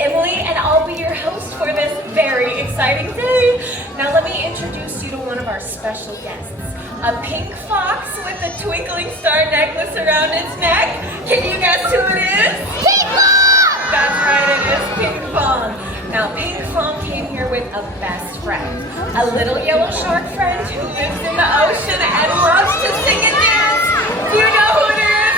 Emily, and I'll be your host for this very exciting day. Now let me introduce you to one of our special guests. A pink fox with a twinkling star necklace around its neck. Can you guess who it is? Pinkfong! That's right, it is Pinkfong. Now Pinkfong came here with a best friend, a little yellow shark friend who lives in the ocean and loves to sing and dance. Do you know who it is?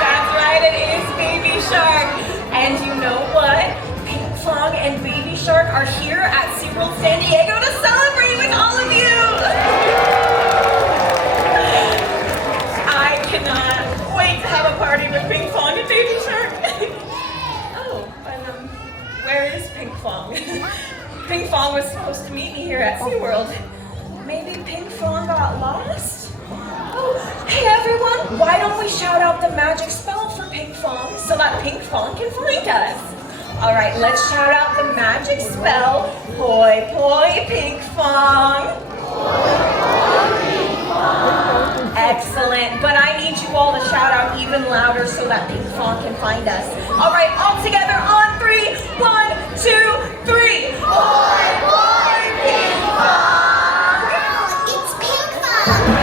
That's right, it is Baby Shark. And you know what? Pinkfong and Baby Shark are here at SeaWorld San Diego to celebrate with all of you. I cannot wait to have a party with Pinkfong and Baby Shark. Oh, but where is Pinkfong? Pinkfong was supposed to meet me here at SeaWorld. Maybe Pinkfong got lost? Oh, hey everyone, why don't we shout out the magic spell for Pinkfong so that Pinkfong can find us? All right, let's shout out the magic spell. Hoi, hoi, Pinkfong. Excellent, but I need you all to shout out even louder so that Pinkfong can find us. All right, all together on 3. 1, 2, 3. Hoi, hoi, Pinkfong. It's Pinkfong.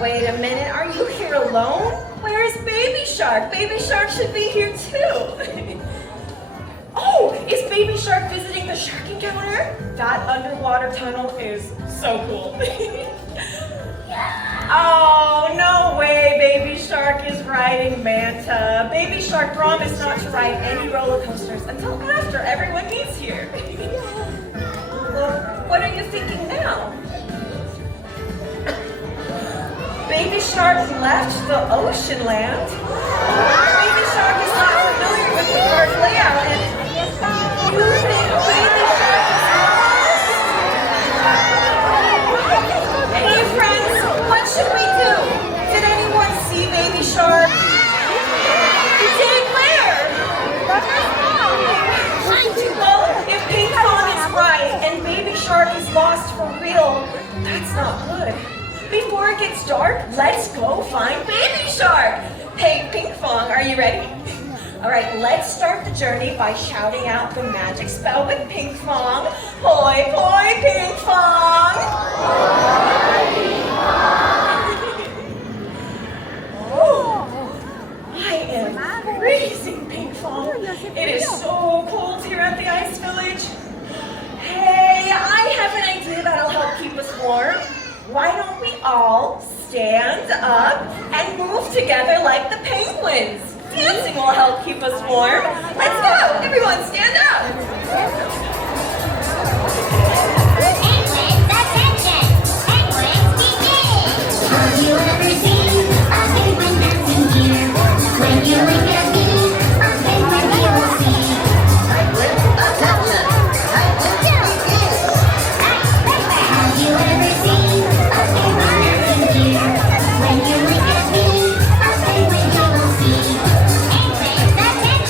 Wait a minute, are you here alone? Where's Baby Shark? Baby Shark should be here too. Oh, is Baby Shark visiting the shark encounter? That underwater tunnel is so cool. Oh, no way Baby Shark is riding Manta. Baby Shark promised not to ride any roller coasters until after everyone meets here. Well, what are you thinking now? Baby Shark left the ocean land. Baby Shark is not familiar with the park layout, and you think Baby Shark is lost? Hey friends, what should we do? Did anyone see Baby Shark? You did where? Well, if Pinkfong is right and Baby Shark is lost for real, that's not good. Before it gets dark, let's go find Baby Shark. Hey, Pinkfong, are you ready? All right, let's start the journey by shouting out the magic spell with Pinkfong. Hoi, hoi, Pinkfong. Oh, I am freezing, Pinkfong. It is so cold here at the Ice Village. Hey, I have an idea that'll help keep us warm. Why don't we all stand up and move together like the penguins? Dancing will help keep us warm. Let's go! Everyone stand up! Penguins, attention! Penguins, begin! Have you ever seen a penguin dancing here? When you look at me, a penguin you will see. Penguins, attention! Penguins, begin! Have you ever seen a penguin dancing here? When you look at me, a penguin you will see. Penguins, attention!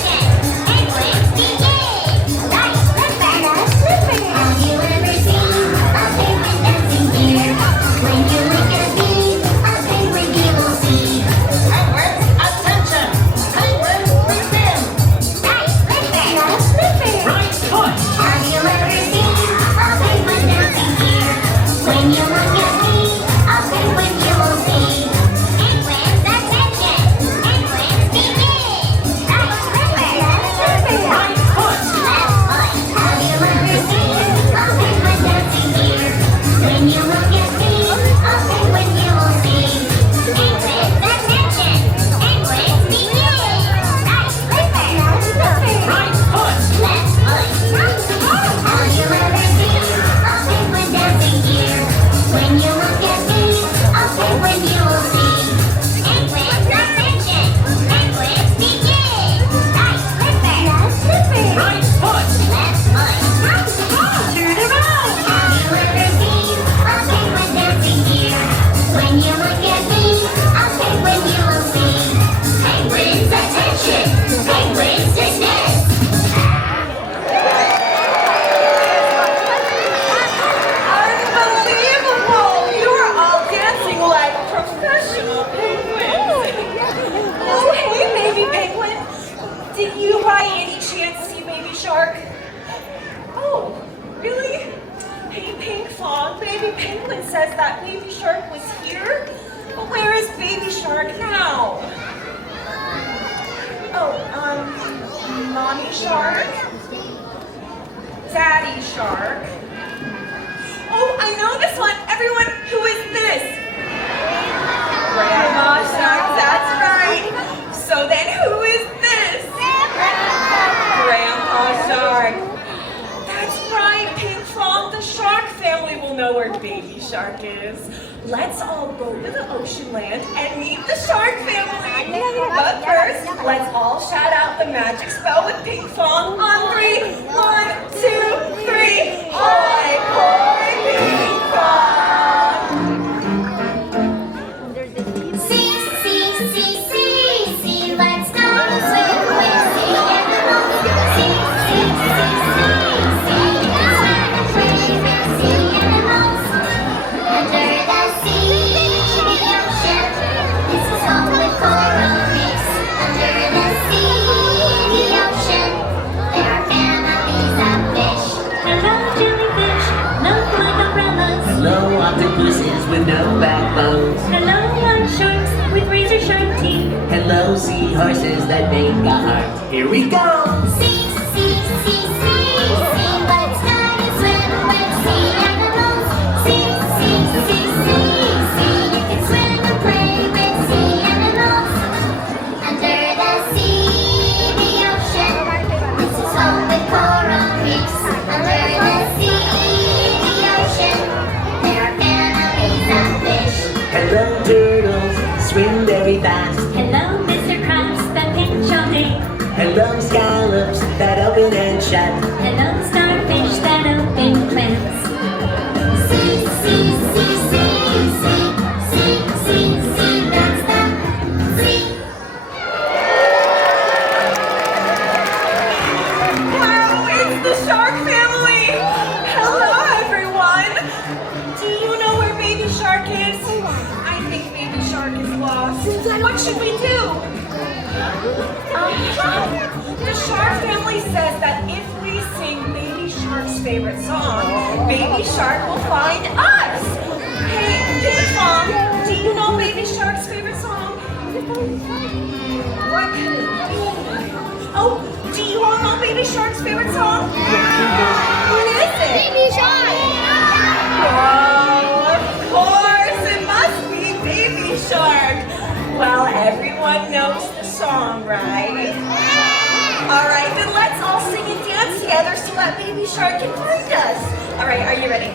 baby shark? Oh, really? Hey, Pinkfong, baby penguin says that baby shark was here. But where is baby shark now? Oh, mommy shark? Daddy shark? Oh, I know this one. Everyone, who is this? Grandma shark, that's right. So then who is this? Grandpa shark. That's right, Pinkfong. The shark family will know where baby shark is. Let's all go to the ocean land and meet the shark family. But first, let's all shout out the magic spell with Pinkfong on 3. 1, 2, 3. Hoi, hoi, Pinkfong. See, see, see, see, see, let's go swim with sea animals. See, see, see, see, see, let's swim with sea animals. Under the sea, the ocean, this is all with coral reefs. Under the sea, the ocean, there are families of fish. Hello, jellyfish, look like umbrellas. Hello, octopuses with no backbones. Hello, land sharks with razor sharp teeth. Hello, seahorses that make a heart. Here we go! See, see, see, see, see, let's go swim with sea animals. See, see, see, see, see, you can swim and play with sea animals. Under the sea, the ocean, this is home with coral reefs. Under the sea, the ocean, there are families of fish. Hello, turtles, swim very fast. Hello, Mr. Crabs that pinch all day. Hello, scallops that open and shut. Hello, starfish that open clams. See, see, see, see, see, see, see, see, that's the sea. Wow, it's the shark family! Hello, everyone! Do you know where baby shark is? I think baby shark is lost. What should we do? The shark family says that if we sing baby shark's favorite song, baby shark will find us! Hey, Pinkfong, do you know baby shark's favorite song? What could it be? Oh, do you all know baby shark's favorite song? What is it? Baby shark! Oh, of course, it must be baby shark. Well, everyone knows the song, right? All right, then let's all sing and dance together so that baby shark can find us. All right, are you ready?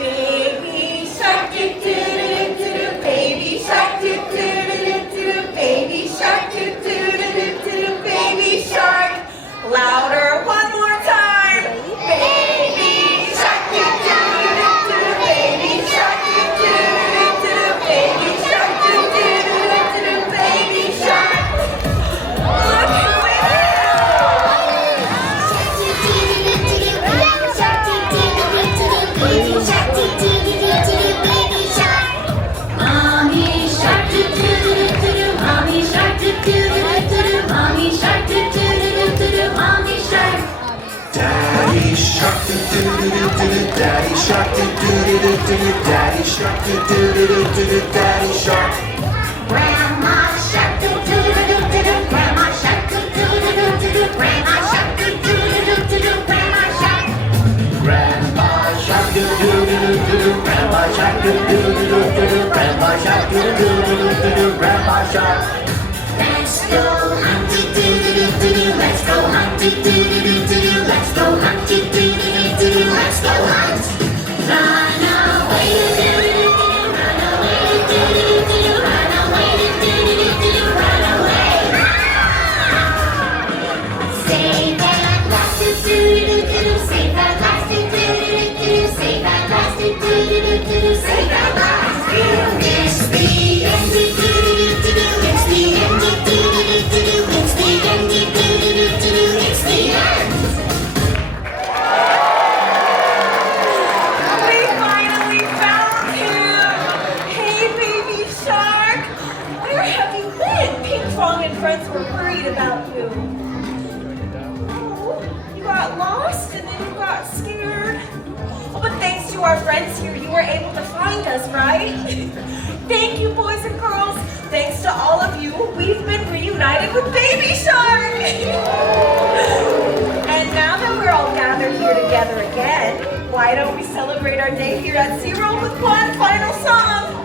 Baby shark, do do do do do, baby shark, do do do do do, baby shark, do do do do, baby shark. Louder, one more time. Baby shark, do do do do, baby shark, do do do do, baby shark, do do do do, baby shark. Look who it Mommy shark doo doo doo doo doo. Mommy shark doo doo doo doo doo. Mommy shark doo doo doo doo doo. Mommy shark. Daddy shark do do do do do do. Daddy shark do do do do do do. Daddy shark do do do do do do. Daddy shark. Grandma shark do do do do do do. Grandma shark do do do do do do. Grandma shark do do do do do do. Grandma shark. Grandpa shark do do do do do. Grandpa shark do do do do do. Grandpa shark do do do do do. Grandpa shark. Let's go hunt do do do do do. Let's go hunt do do do do do. Let's go hunt do do do do do. Let's go hunt. Run away do do do do. Run away do do do do. Run away do do do do. Run away. Save at last do do do do. Save at last do do do do. Save at last do do do do. Save at last. It's the end do do do do. It's the end do do do do. It's the end do do do do. It's the end. We finally found him! Hey, baby shark! Where have you been? Pinkfong and friends were worried about you. Oh, got lost and then you got scared. Oh, but thanks to our friends here, you were able to find us, right? Thank you, boys and girls. Thanks to all of you, we've been reunited with Baby Shark. And now that we're all gathered here together again, why don't we celebrate our day here at SeaWorld with one final song?